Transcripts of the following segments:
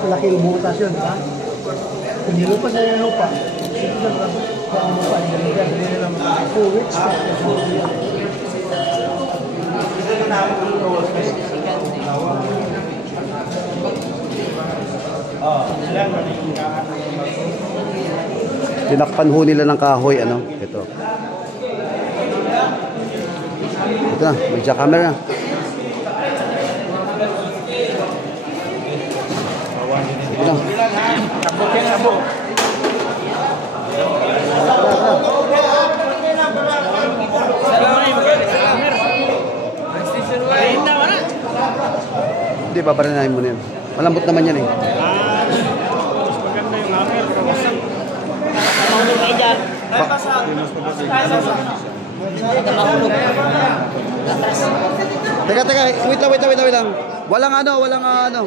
Malaking butas yun, ha? Kung nilupas na yung lupa, sige lang ang lupa, hindi naman 2 weeks. Tinakpan ho nila ng kahoy, ano? Ito. Ito na, may camera na. Ito na. Hindi, babaranahin mo na yan. Malambot naman yan eh. Maganda yung hammer, pero wasak. Teka, wait lang. Walang ano.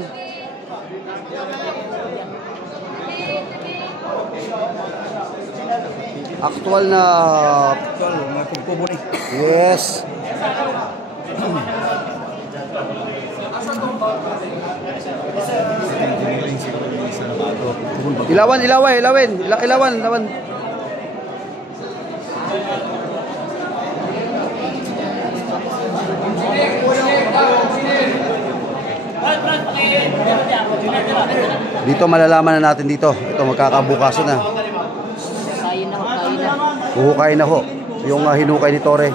Actual na... Yes. Ilawan. Dito malalaman na natin dito. Ito magkakabukaso na. Huhukayin na ho. Yung hinukay ni Tore.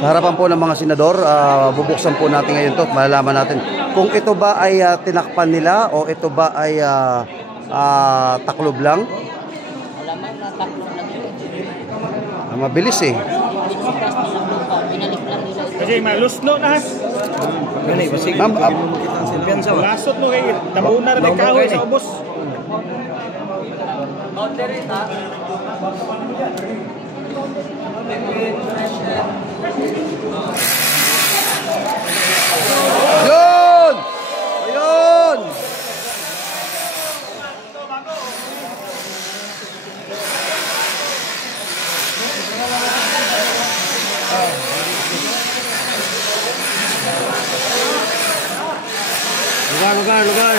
Sa harapan po ng mga senador, bubuksan po natin ngayon to. Malalaman natin kung ito ba ay tinakpan nila o ito ba ay taklob lang. Mabilis eh. Kasi malusno na has. Ma'am, Lasot mo kayo. Nabuna na nagkahoy sa ubos. Yun! Ayun! Lugar.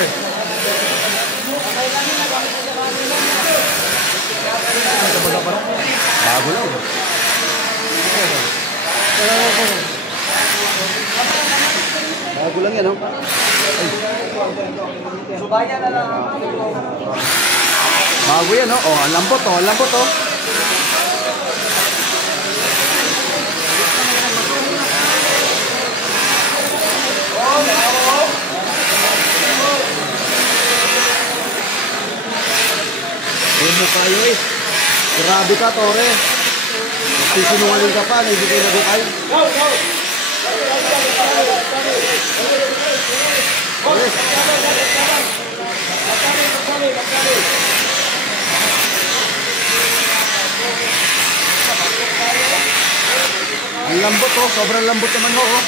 Bago lang. Bago lang yan, no? Subayan na lang. Bago yan, no? Oh, ang lambot, oh. Ano kayo eh? Grabe ka, Tore. Sisinungaling ka pa, na hindi kayo nagukay. Ang lambot, oh. Sobrang lambot naman mo, oh.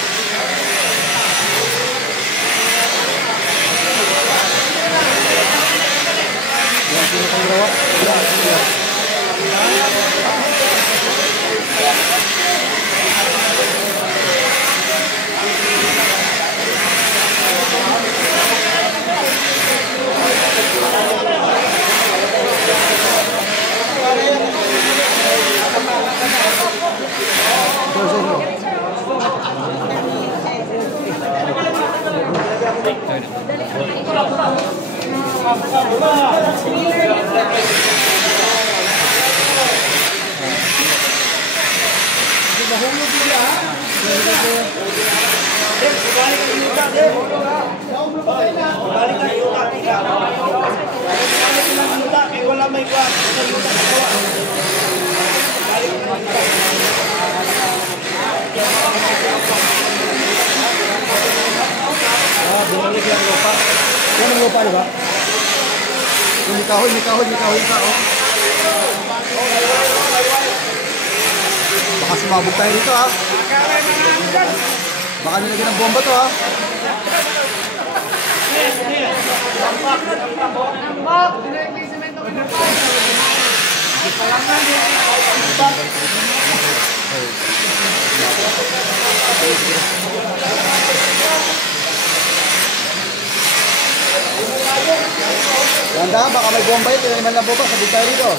Bumalik lang lupa. Yan ang lupa, diba? Yung kahoy ka, oh. Baka sumabog tayo dito, ha? Baka nilagyan ng bomba to, ha? Tambak! Ganda, baka may bombay, kaya naman lang bukas, sabit tayo dito.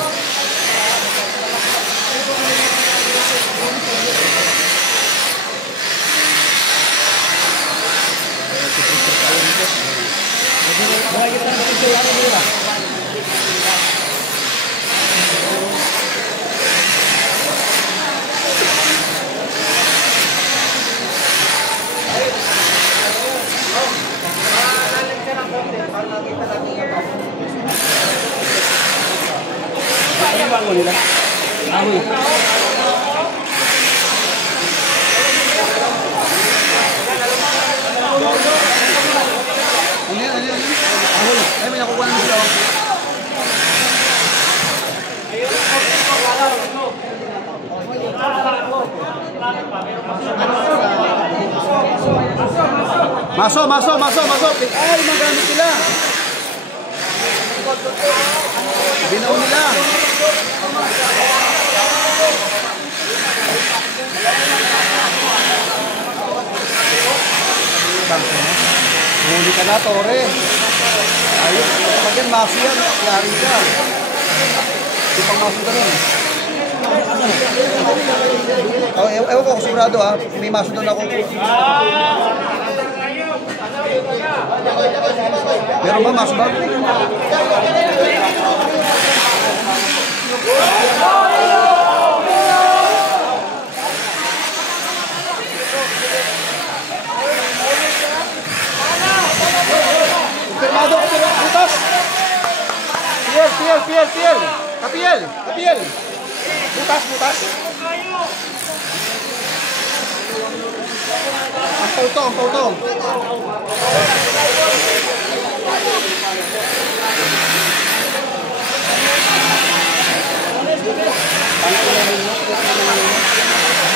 Ano yan? Ahol. Ay, may nakukuha naman sila. Maso. Ay, magamit nila. Binaw nila. Huli ka na, Tore. Ayun, kapag yan, maso yan. Yari ka. Di pang maso ka nun. Oh, ewan ko, sigurado ha. May maso doon ako. Meron ba maso ba? Firmado, butas. Piel. Kapiel. Butas. Ang pauto.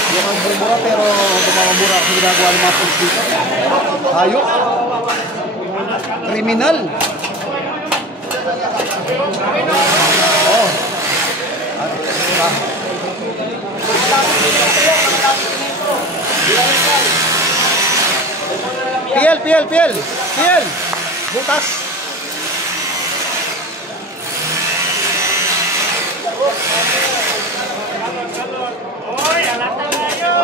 Mukhang bumura pero bumamura kasi ginagawa ng mga pulis dito. Ayok. Kriminal. Oh. Piel. Butas. Oy, alat na kayo!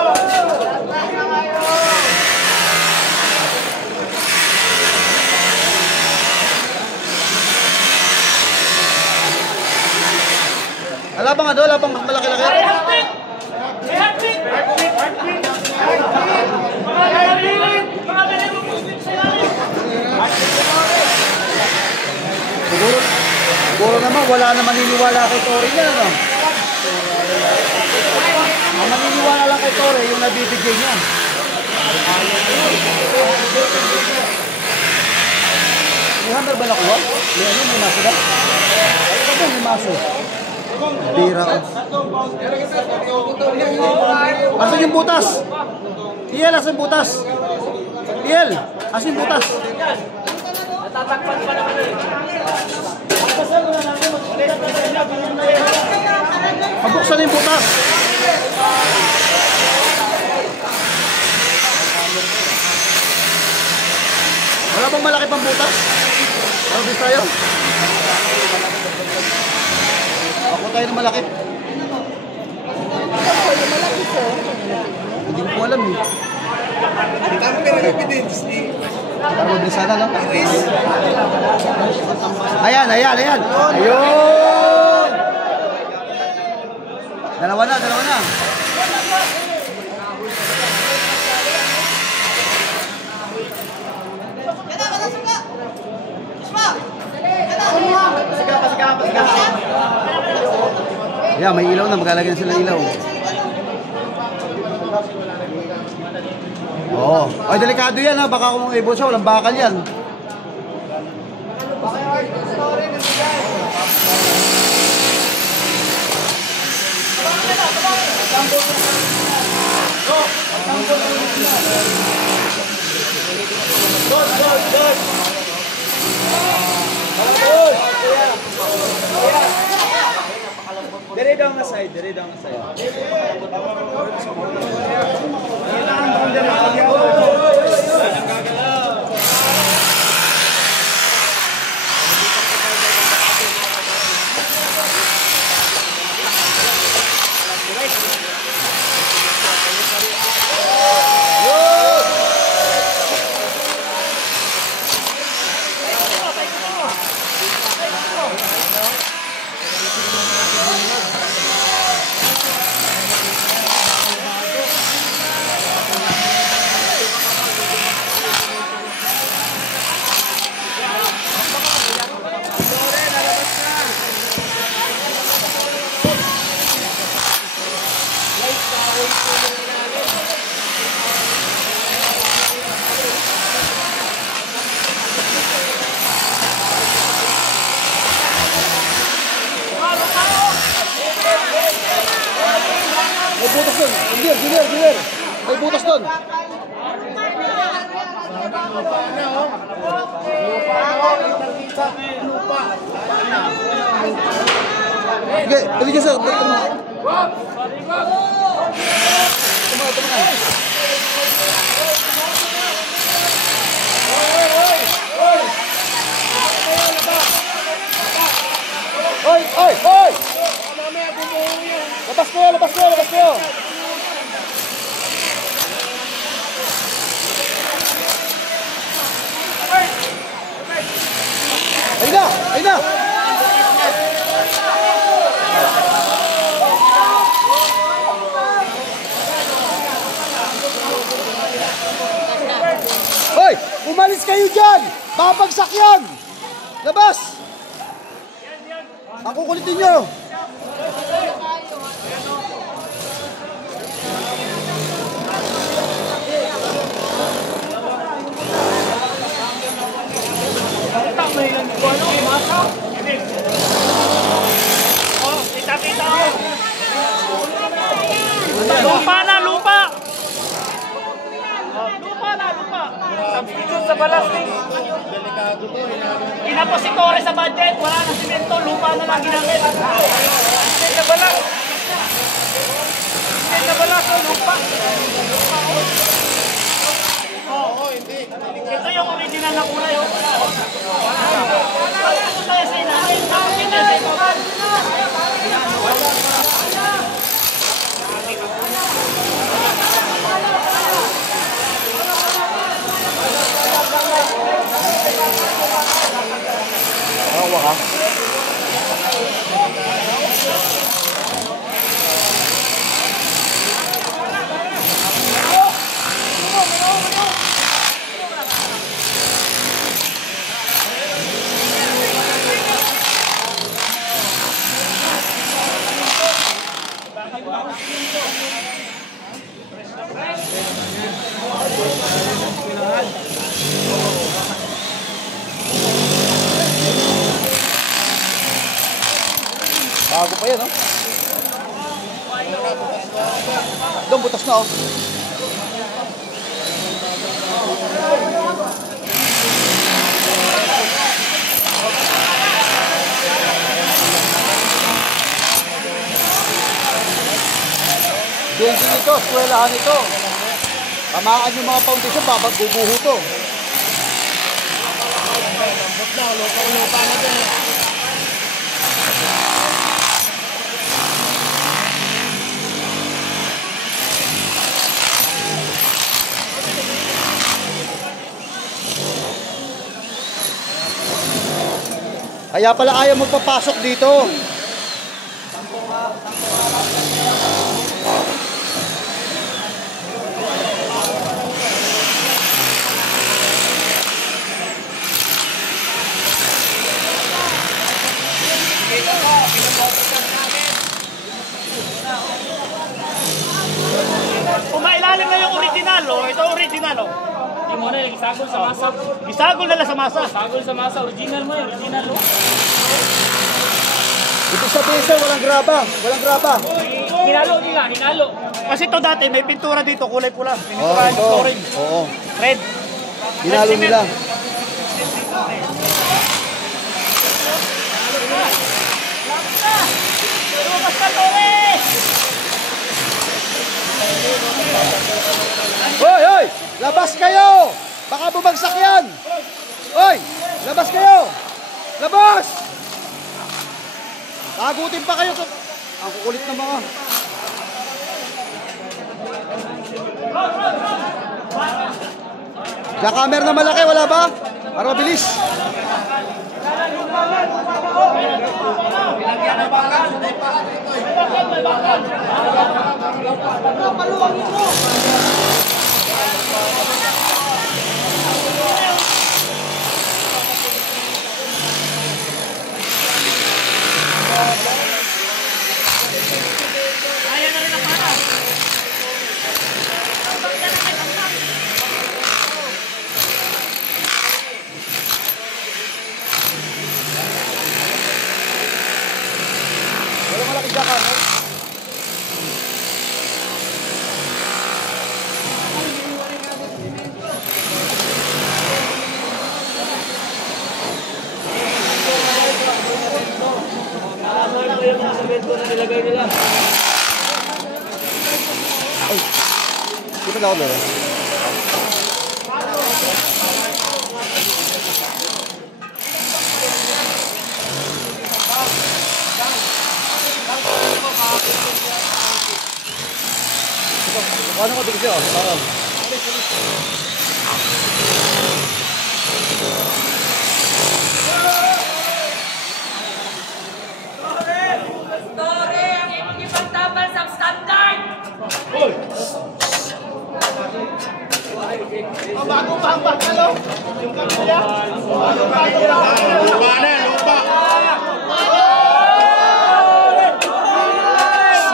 Wala bang malaki-laki? Siguro naman wala na maniniwala kay Tore yan, ano? Ang maniniwala lang kay Tore yung nabibigay niya. May hammer ba nakuha? May maso ba? May maso. Bira ko. Asan yung butas? Piel, asan butas? Piel, asan yung butas? Natatakpan pa naman eh. Pabuksan yung butas. Wala bang malaki pang butas? Ano din tayo? Ako tayo na malaki. Hindi ko alam eh. Dami ka ng evidence eh. Para mabilis sana, no? Ayan. Ayun! Dalawa na. Yeah, may ilaw na. Maglalagyan sila ilaw. Oo. Ay, delikado yan ha. Baka kung ibon siya, walang bakal yan. Dire down na side. doon. Sige, tuloy ka sir. Oy, oy, oy! Labas kayo, labas kayo, labas kayo! Ayun na! Ayun na! Hoy! Umalis kayo dyan! Babagsak yan! Labas! Ang kukulitin nyo! Kita-kita ko. Lupa na, lupa. Lupa na, lupa. Substitute sa balas eh. Kinapos si Torres sa budget. Wala na simento. Lupa na lang ginamit. Hindi na balas. Hindi na balas. Lupa. Oo, hindi. Ito yung original na kulay. Ito tayo sa inahin. Nakakita sa ito. Awa ka. Bago pa yan, no? Doon, butas na, oh. Building ito, eskwelahan ito. Tamaan yung mga foundation, babagbubuho to. Lambot na, lupa na din. Kaya pala ayaw mo papasok dito. Kumailalim na yung original, oh. Ito original, oh. Hindi mo na yung isagol sa masa. Isagol na lang sa masa. Isagol sa masa. Original mo yun. Original, oh. Ito sa pesa, walang graba. Walang graba. Hinalo nila. Hinalo. Kasi ito dati, may pintura dito. Kulay pula. Oh, Pintura ito. orange. Oo. Red. Hinalo nila. Basta Torres! Hoy, hoy! Labas kayo! Baka bumagsak yan! Hoy! Labas kayo! Labas! Tagutin pa kayo. Ang kukulit na mga. Jackhammer na malaki, wala ba? Para mabilis. Kaya na rin ang para. Wala malaking jackhammer. ibigay nila. Di ba ako meron? Ano ko dito siya? Story, ang ipagtapal sa standard! Bagong bambak na lo. Yung kamilya. Lupa na, lupa.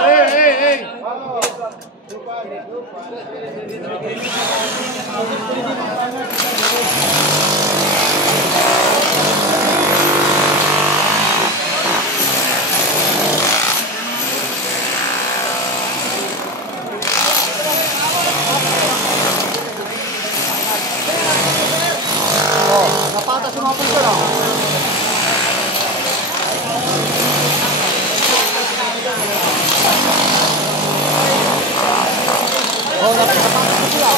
Hey. Napatas yung mga punto na. Napatas na sila.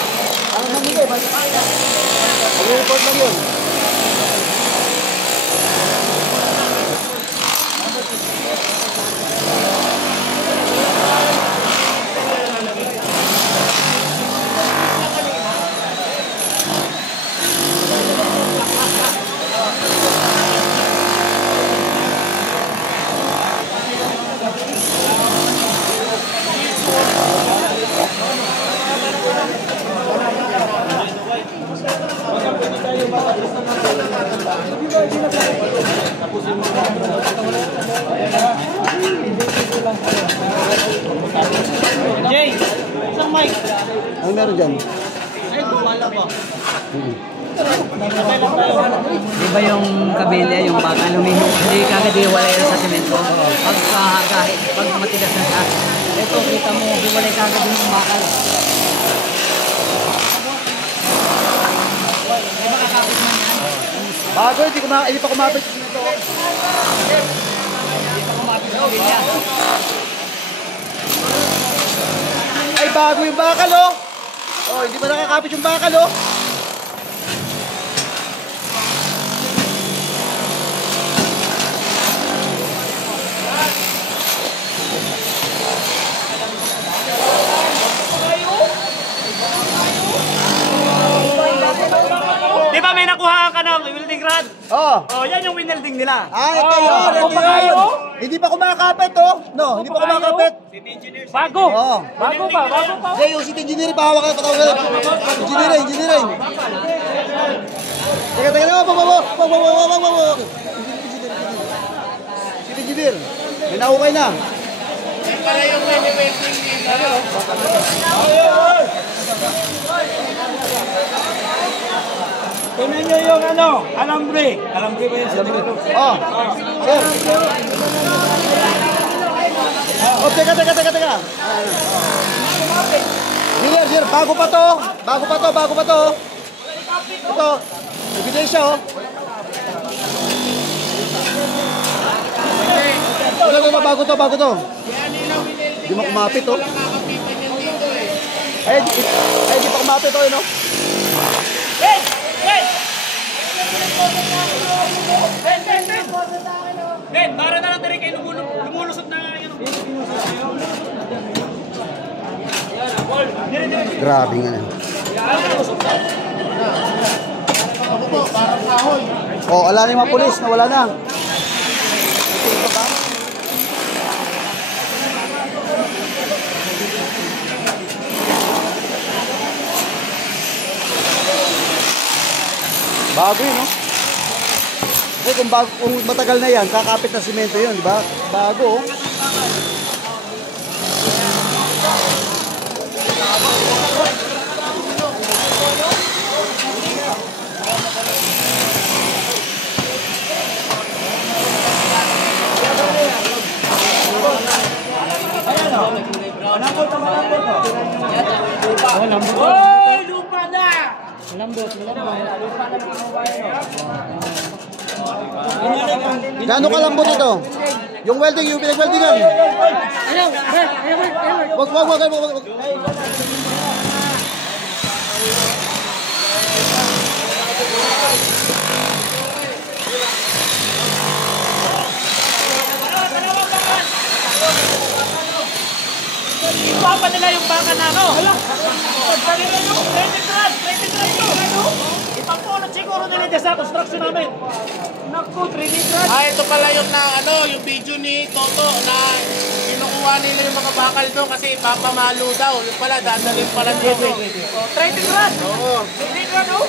Ano namigay? Mag-report lang yun. Jay, isang mic. Ano meron dyan? Ay, gumala ba? Di ba yung kabila, yung baka lumihong, hindi kagad iwalay sa semento. Pag matigas na siya, ito kita mo, iwalay kagad yung bakal. Ay makakapit man yan. Bago, hindi pa kumapit. Hindi pa kumapit sa kabila. Ay, bago yung bakal, oh! Oh, hindi pa nakakapit yung bakal, oh! Di ba may nakuha ka ng welding rod? Oh! Oh, yan yung winelding nila. Ah, ito yun, ito yun! Hindi pa kumakapit, oh! No, hindi pa kumakapit. Bago. Oh. Bago pa. Hindi, yung city engineering, pahawak ka, patawag ka. Engineering. Teka, wag. City engineer, may naukay na. Tingnan nyo yung alambre. Alambre ba yan sa dito? Oh, sir. Oh, teka. Engineer, bago pa to. Ito, ebidensya, oh. Ito, bago to. Hindi mo kumapit, oh. Ay, di pa kumapit, oh, no? Ben, para na lang tayo kayo lumulusot na yun. Grabe nga yan. Oh, ala na yung mga pulis, nawala na. Bago yun, no? Kasi kung matagal na yan, kakapit na simento yun, di ba? Bago, oh. Oy, lupa na! Malambot. Gaano kalambot ito? Yung welding, yung pinag-weldingan. Wag. Ipapa nila yung baka na ano. Pagsalila nyo, 20 trans nyo. Ipapulot siguro nila dyan sa construction namin. Naku, 3D trans. Ito pala yung yung video ni Toto na kinukuha nila yung mga bakal doon kasi ipapamalo daw. Yung pala, dadalhin pala dito. 30 trans. Oo. 3D trans, no?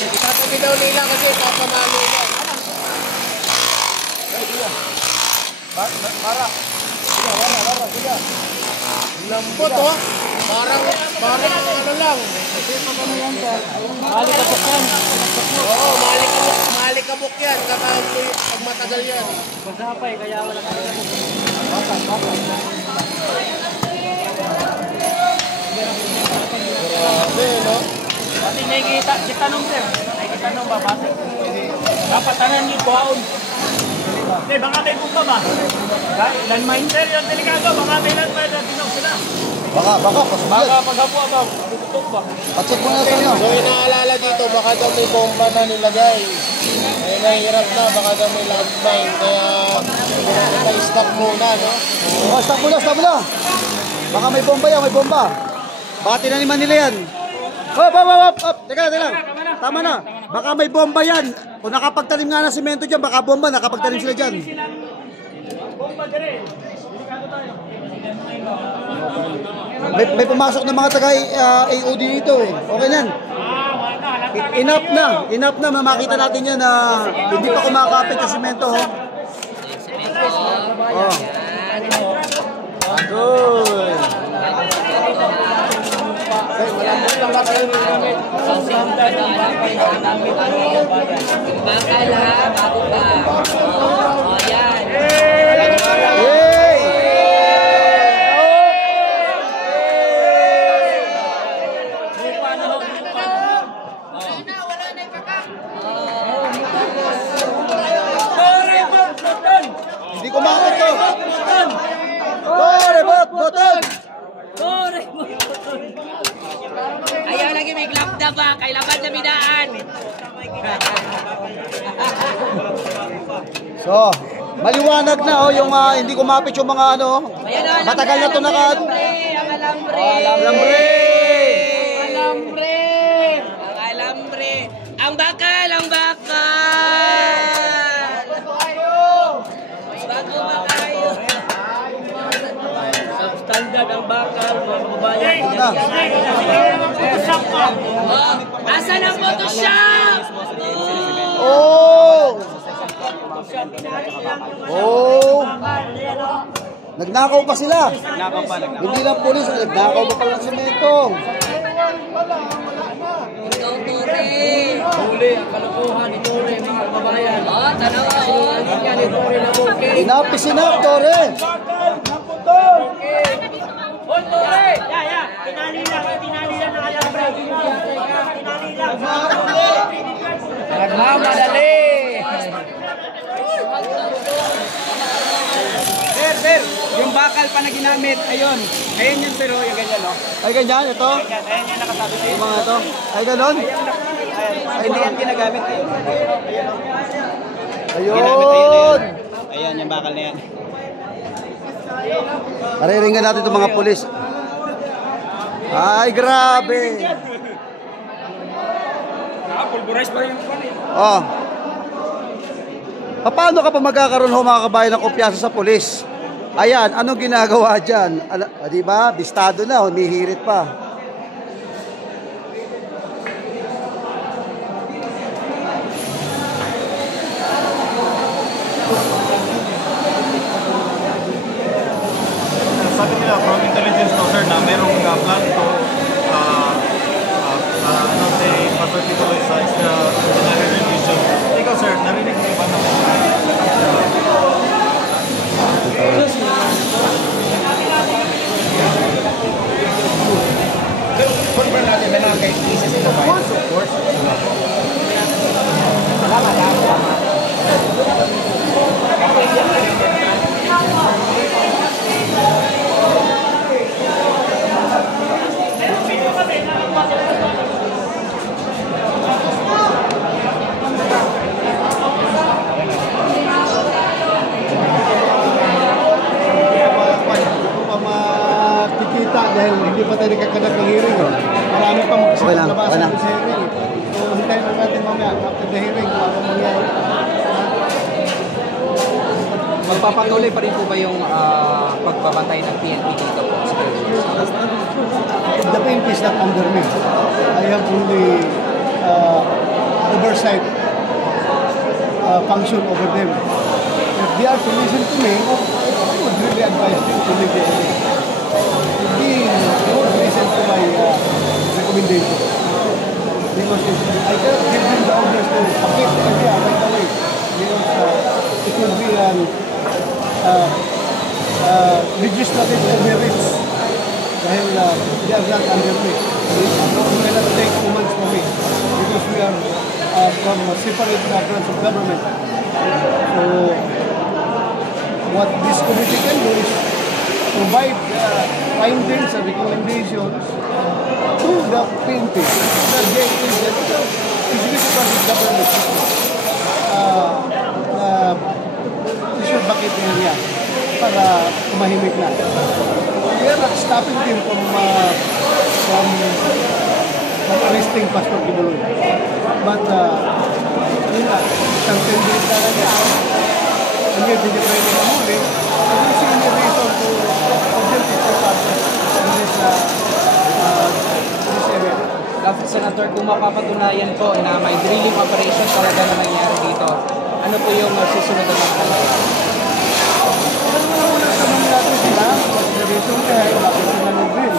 Itatabi daw nila kasi ipapamalo daw. Lambot, oh. Parang ano lang. Malikabok yan. Oo, malikabok yan. Pag matagal yan. Masapay, kaya wala ka. Grabe, no? Pati nakikita, kitanong sir. Nakikita nung babasa. Dapat tanan niyo buhaon. Hindi, baka may bumba ba? Landmine sir, yung delikado. Baka may landmine na tinaw sila. Baka, Baka paghapwa ba? Puputok ba? Pacheck mo na sa ano. So, inaalala dito, baka daw may bomba na nilagay. Eh, nahihirap na, baka daw may landmine. Kaya, naka-stop muna, no? Oh, stop mo na. Baka may bomba yan, may bomba. Baka tinaniman nila yan. Hop. Teka lang. Tama na. Baka may bomba yan. Kung nakapagtanim nga ng semento dyan, baka bomba, nakapagtanim sila dyan. Bomba dire. Delikado tayo. May pumasok ng mga taga-AOD dito eh. Okay na yan. Enough na. Makita natin yan na hindi pa kumakapit sa semento. Oh. Good. Bakal ha, bago pa. Yan. Yay! Hindi kumakapit to. Tore, botog! Ayaw lagi may glapda ba? Kailaban na binaan. So, maliwanag na oh yung hindi kumapit yung mga ano. Matagal na to naka alambre. Ang bakal. Bago ba kayo? Substandard ang bakal, mga kababayan. Asan ang Photoshop? Nagnakaw pa sila. Hindi lang pulis, nagnakaw pa pala ng semento. Tore. Huli ang kalukuhan ni Tore, mga kababayan. Tanaw ni Tore na bukid. Enough, Tore. Hoy, Tore! Tinali lang ng alambre. Tinali lang. Nagmamadali. Sir, yung bakal pa na ginamit, ayun yung sir, yung ganyan, no? Ay, ganyan, ito. Ayan yung nakasabi sa'yo. Yung mga ito. Ay, ganon. Ay, hindi yan ginagamit, ayun. Ayun. Ayan, yung bakal na yan. Mariringan natin itong mga pulis. Ay, grabe. Pulverize pa rin yung pan, Oh. Paano ka pa magkakaroon ho mga kabayan ng kumpiyansa sa pulis? Ayan, anong ginagawa dyan? Di ba? Bistado na, humihirit pa. Sabi nila from intelligence no sir na merong plan to particularize the ordinary religion. Ikaw sir, narinig mo ba na confirm natin na lang kay Jesus in the Bible. Of course. Dahil hindi pa tayo nagkakadak ng hearing. Marami pa Okay lang, okay lang. sa hearing. So, hintayin lang natin mamaya after the hearing kung ano mangyayari. Magpapatuloy pa rin po ba yung pagbabantay ng PNP dito po? The PNP is not under me. I have only oversight function over them. If they are to listen to me, I would really advise them to leave the area. They won't listen to my recommendation. Because I cannot give them the orders to update the area right away. Because it will be legislative overreach. Dahil they are not under me. You cannot take commands from me. Because we are from separate branch of government. So, what this committee can do is provide findings and recommendations to the PNP. The executive branch of government issue bucket area para tumahimik na. We are not stopping them from arresting Pastor Kibuloy. But, yun na, isang 10 days na lang yan. And yet, hindi pa rin namuli. I don't see any reason to object to in this area. Senator, kung mapapatunayan po na may drilling operation talaga na nangyari dito, ano po yung susunod na mga talaga? Tanong natin sila, the reason kaya bakit sila nag-drill.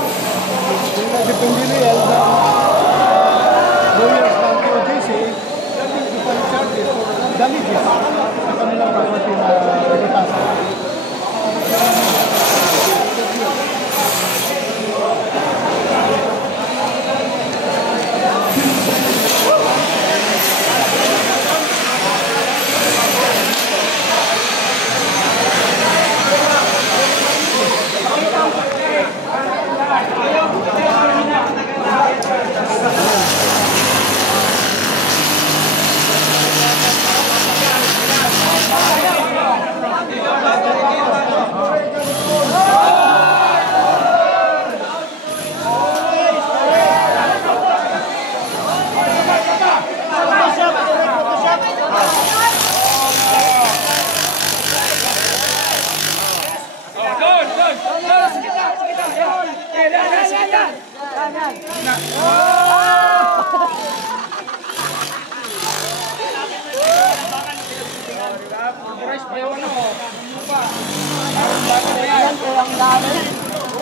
Depende na yan sa lawyers ng POJC, having different charges for damages sa kanilang property na pinitasan.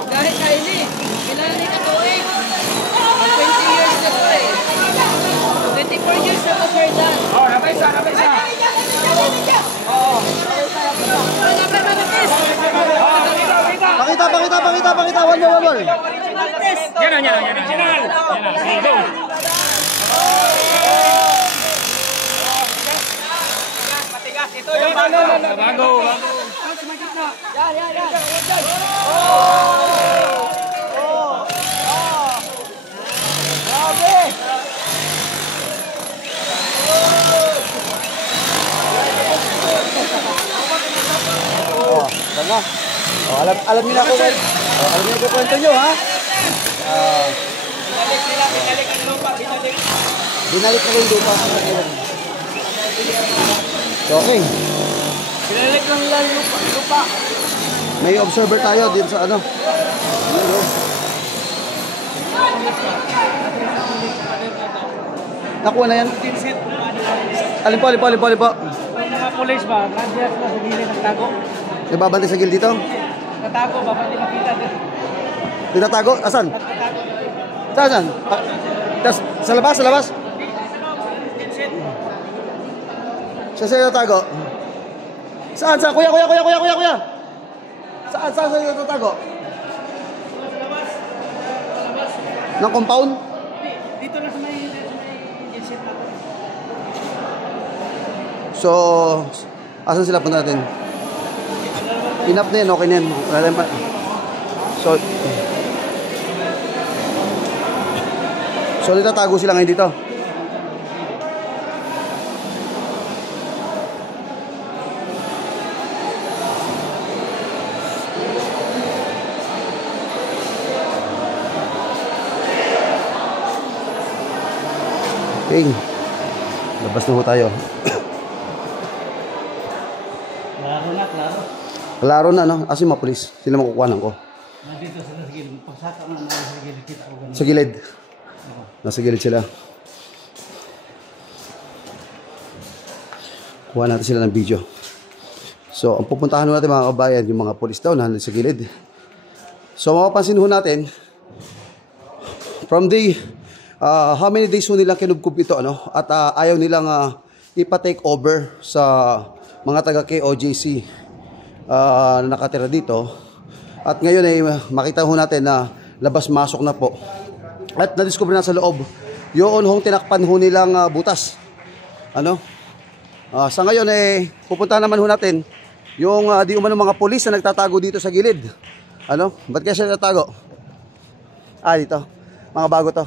Kahit Kylie, kilala ni Katuig. 20 years na to eh. 24 years na to, Sir Dan. Oh, napisa. Pakita. One more. Yan. Okay, go. Ito yung bago. Alam niyo na ako. Alam niyo ko kwento niyo, ha? Binalik na yung lupa. Okay. Binalik lang nila yung lupa. May observer tayo din sa ano. Nakuha na yan. Alin po. Mga police ba? Nandiyan sila sa gilid ng tago. Nagbabantay sa gilid dito? Natago ba? Pwede makita din. Tinatago? Asan? Saan? Sa labas? Siya natago? Saan? Kuya! Saan siya natago? Ng compound? Dito lang sa may genset na to. So, asan sila punta natin? Enough na yan, okay na yan. Wala na pa. So nagtatago sila ngayon dito. Okay. Labas na ho tayo. Klaro na, klaro. Klaro na, no? Kasi mga polis. Sila makukuhanan ko. Nandito sila sa gilid. Pagsaka nga na sa gilid. Kita ko ganun. Sa gilid. Nasa gilid sila. Kuha natin sila ng video. So, ang pupuntahan natin mga kabayan, yung mga polis daw na sa gilid. So, mapapansin ho natin, from the how many days ho nilang kinubkub ito, ano? At ayaw nilang ipa-take over sa mga taga KOJC na nakatira dito. At ngayon ay makita ho natin na labas-masok na po. At na-discover na sa loob yun hong tinakpan ho nilang butas. Ano? Sa ngayon pupuntahan naman ho natin yung di umano mga pulis na nagtatago dito sa gilid. Ano? Ba't kaya sila nagtatago? Dito. Mga bago to.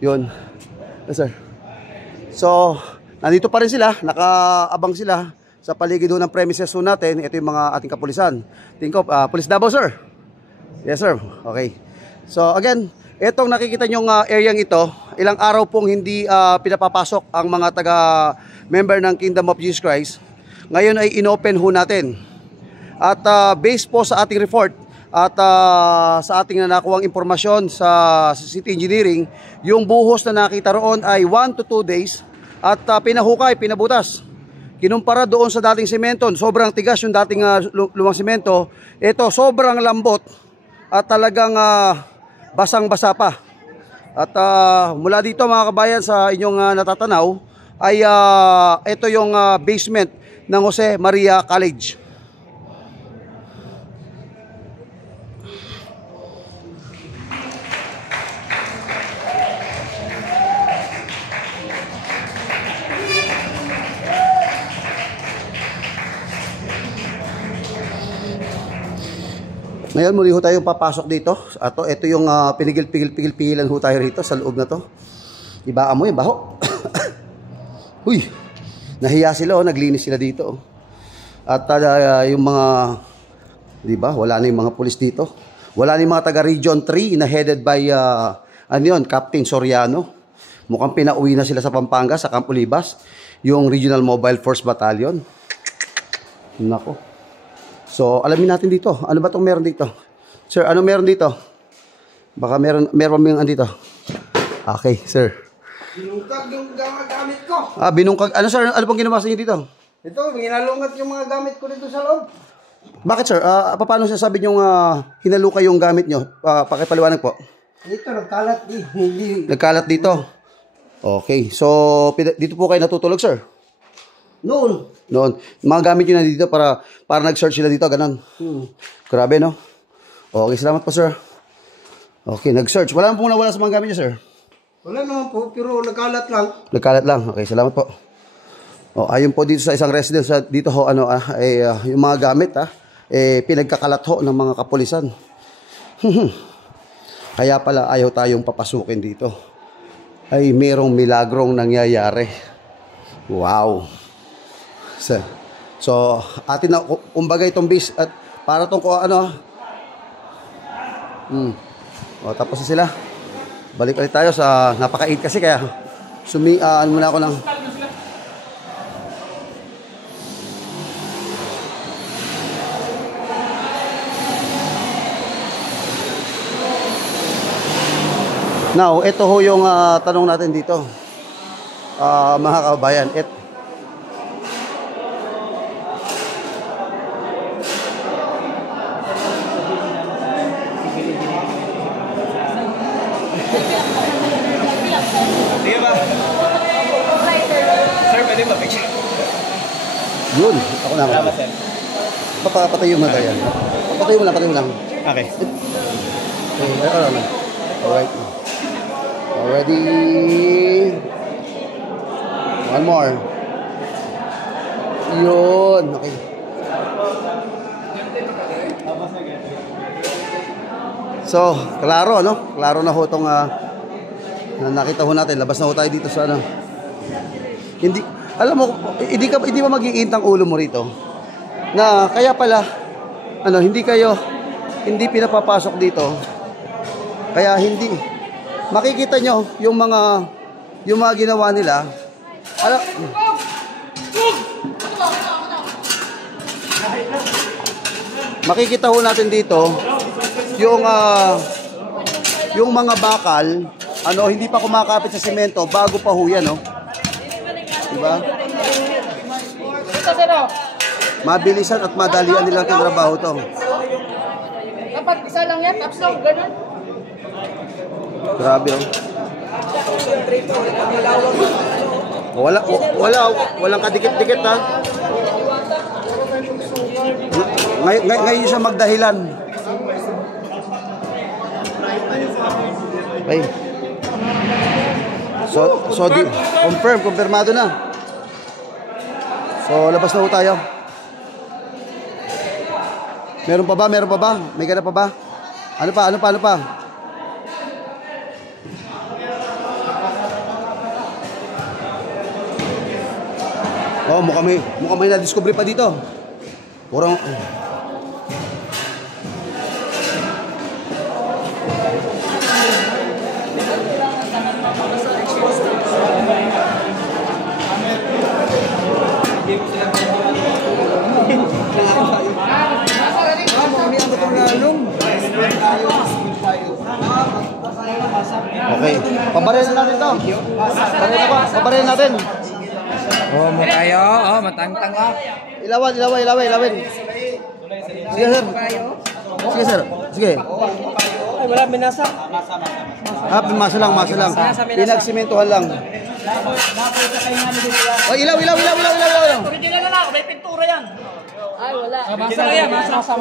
Yun. Yes, sir. So, nandito pa rin sila. Nakaabang sila sa paligid ng premises ho natin. Ito yung mga ating kapulisan. Tingin ko, Police Davao, sir. Yes, sir. Okay. So, again, itong nakikita nyong area ito, ilang araw pong hindi pinapapasok ang mga taga-member ng Kingdom of Jesus Christ. Ngayon ay inopen ho natin. At based po sa ating report, at sa ating nakuhang impormasyon sa City Engineering, yung buhos na nakita roon ay 1 to 2 days at pinahukay, pinabutas. Kinumpara doon sa dating semento, sobrang tigas yung dating lumang semento. Ito sobrang lambot at talagang basang-basa pa. At mula dito mga kabayan sa inyong natatanaw ay ito yung basement ng Jose Maria College. Ngayon muli ho tayong papasok dito. Ito yung pinigil-pigilan ho tayo rito sa loob na to. Iba mo yung baho. Uy, nahiya sila naglinis sila dito. At yung mga, di ba, wala na yung mga pulis dito. Wala na yung mga taga Region 3 na headed by, Captain Soriano. Mukhang pinauwi na sila sa Pampanga, sa Camp Olivas. Yung Regional Mobile Force Battalion. Nako. So, alamin natin dito. Ano ba itong meron dito? Sir, ano meron dito? Baka meron dito. Okay, sir. Binungkag yung gamit ko. Binungkag. Ano, sir? Ano pong ginawa sa inyo dito? Ito, ginalungat yung mga gamit ko dito sa loob. Bakit, sir? Paano sasabi nyo hinalukay yung gamit nyo? Pakipaliwanag po. Dito, nagkalat. Nagkalat dito? Okay. So, dito po kayo natutulog, sir? Noon. Mga gamit nyo na dito para nag-search sila dito, ganun. Grabe, no? Okay, salamat po, sir. Okay, nag-search. Wala pong nawala sa mga gamit nyo, sir? Wala naman po, pero nagkalat lang. Nagkalat lang. Okay, salamat po. Ayun po dito sa isang residence dito ho, yung mga gamit, pinagkakalat ho ng mga kapulisan. Kaya pala ayaw tayong papasukin dito. Ay, merong milagrong nangyayari. Wow. So, atin na, kumbaga itong base at para itong tapos na sila. Balik ulit tayo sa napaka-8 kasi kaya muna ako ng now, ito ho yung tanong natin dito. Mga kabayan, yun, ako na. Salamat, sir. Patayo mo na yan. Patayo mo lang. Okay. Alright. Already. One more. Yun, okay. So, klaro, no? Klaro na ho itong na nakita ho natin. Labas na ho tayo dito sa ano. Hindi, alam mo, hindi ba mag-iintang ulo mo rito? Na kaya pala, ano, hindi pinapapasok dito. Kaya hindi. Makikita nyo yung mga ginawa nila. Alam, makikita ho natin dito yung mga bakal, ano, hindi pa kumakapit sa semento bago pa ho yan, no? Diba? Mabilisan at madalian nilang trabaho to. Dapat isa lang yan, tapos lang, ganun. Grabe, oh. Walang kadikit-dikit, ha? Ngayon siya magdahilan. Okay. Confirmado na. So, labas na ho tayo. Meron pa ba? May ganap pa ba? Ano pa? Oh, mukhang may na-discover pa dito. Kurang... Okay, pabarin natin to. Pabarin natin. Oh, mo tayo. Oh, matangtang ah. Ilawin. Sige, sir. Sige. Ay, wala minasa. Masa lang. Pinagsimentohan lang. Oh, ilaw. Original na lang, may pintura yan. Ay, wala. Masa lang yan, masa.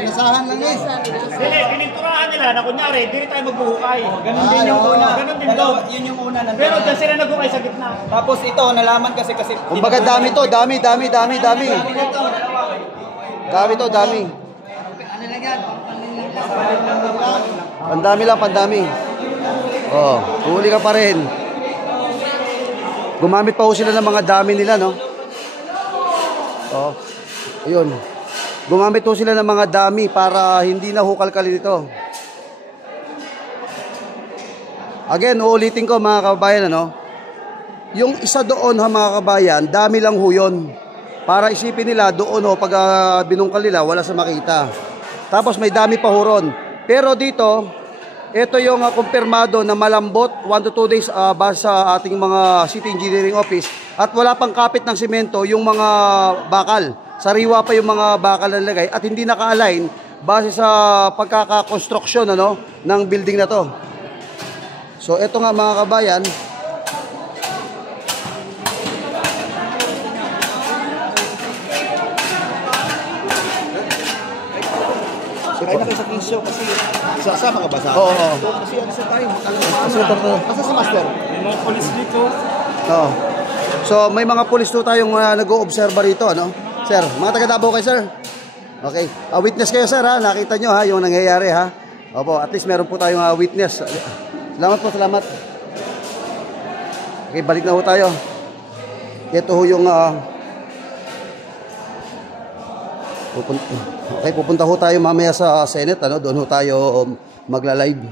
Isahan lang eh. Hindi, pininturahan nila na kunyari, hindi tayo magbuhukay. Ganun din yung una. Ganun din doon. Yun yung una nandun. Pero dyan sila naghukay sa gitna. Tapos ito, nalaman kasi. Kumbaga dami to, dami. Dami. Ano lang yan? Pandami. Oh, huli ka pa rin. Gumamit pa ho sila ng mga dami nila, no? Oh, ayun. Gumamit ho sila ng mga dami para hindi na ho kalkalin ito. Again, uulitin ko mga kababayan, ano? Yung isa doon ha mga kababayan, dami lang ho yun. Para isipin nila doon ho, pag binungkal nila, wala sa makita. Tapos may dami pa ho ron. Pero dito, ito yung kumpirmado na malambot 1 to 2 days base sa ating mga city engineering office. At wala pang kapit ng simento yung mga bakal. Sariwa pa yung mga bakal na nilagay at hindi naka-align base sa pagkakakonstruksyon ng building na to. So ito nga mga kabayan, Kaya na kayo sa King Show kasi sasama ka ba sa? Oo. Kasi ano sa tayo? Asa si Master? May mga polis dito. Oo. So may mga pulis to tayong nag-o-observe rito, ano? Sir, mga taga Davao kayo, sir? Okay. Witness kayo, sir, ha? Nakita nyo, ha? Yung nangyayari, ha? Opo, at least meron po tayong witness. Salamat po, salamat. Okay, balik na ho tayo. Ito ho yung... pupunta ho tayo mamaya sa Senate, ano? Doon ho tayo magla-live.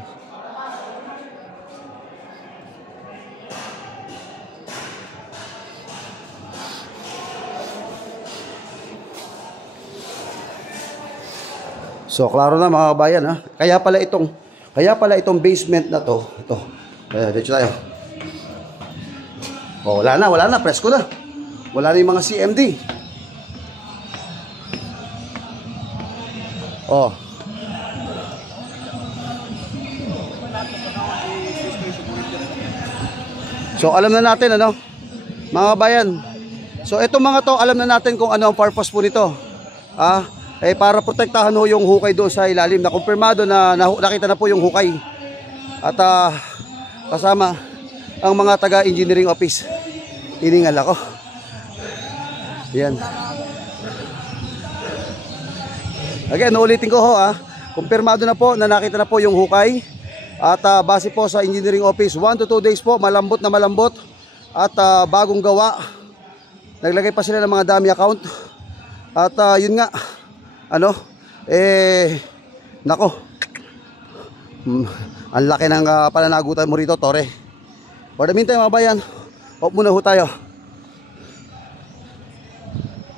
So, klaro na mga kabayan, ha? Kaya pala itong basement na to, ito. Dito tayo. Oh, wala na, presko na. Wala na yung mga CMD. Oh. So, alam na natin, ano? Mga kabayan. So, itong mga to, alam na natin kung ano ang purpose po nito. Para protektahan ho yung hukay doon sa ilalim. Nakumpirmado na nakita na po yung hukay. At kasama ang mga taga-engineering office. Hiningal ako. Yan. Again, ulitin ko ho kumpirmado na po na nakita na po yung hukay. At base po sa engineering office, 1 to 2 days po, malambot na malambot. At bagong gawa. Naglagay pa sila ng mga dummy account. At yun nga, nako. Ang laki ng pananagutan mo rito, Tore. For the meantime, mga bayan, off muna ho tayo.